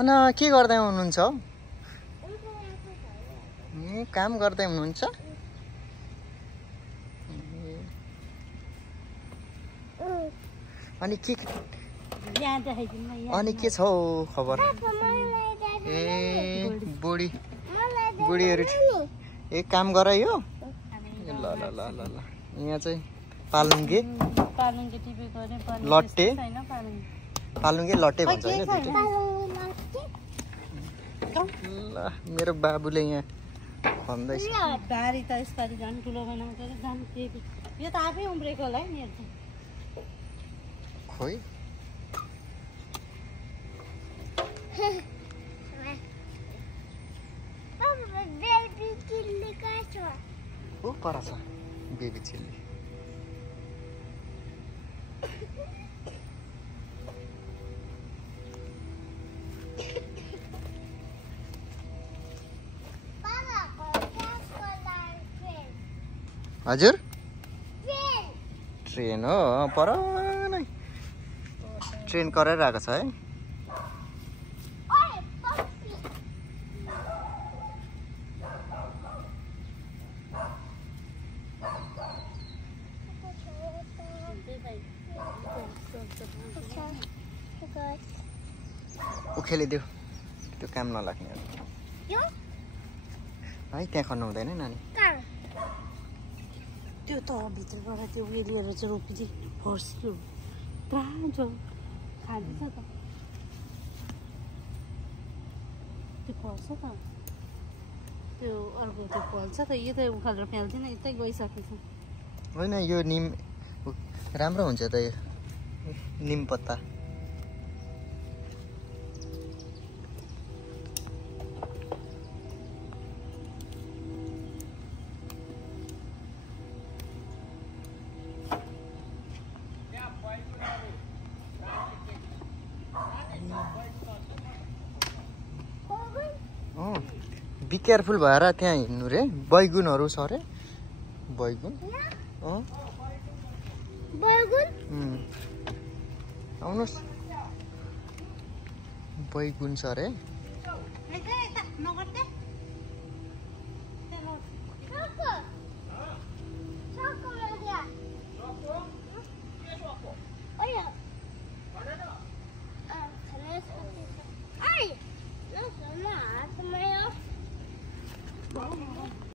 On के गर्दै हुनुहुन्छ? काम गर्दै हुनुहुन्छ? अनि के छ हौ खबर? ए बुढीहरू ए काम गरायो? ल ल ल ल ल यहाँ चाहिँ पालुङ्गे लट्टे पालुङ्गे लट्टे भन्छ हैन ल मेरो बाबुले यहाँ भन्दैछ बारी त यसपालि झन् ठुलो बनाउँछ झन् यो त आफै उम्रेको होला है नि खोइ ओ पर छ बेबी चिल्ली हजुर ट्रेन हो पर नै ट्रेन कराइरहेको छ है उखेलिदेऊ त्यो काम नलाग्ने है त्यहाँ खन्नु हुँदैन नानी त्यो त भित्रबाट त्यो उयो लिएर चाहिँ रोपिदिए फर्स्यो प्राण छ खाँदैछ त त्यो फल्छ त त्यो अर्को त्यो फल्छ त यो त उखालेर फ्याल्दैन यतै गइसकेछ होइन यो निम राम्रो हुन्छ त यो निम पत्ता बी केयरफुल भएर त्यहाँ हिँड्नु रे बैगुनहरू छ रे बैगुन आउनुहोस् बैगुन छ रे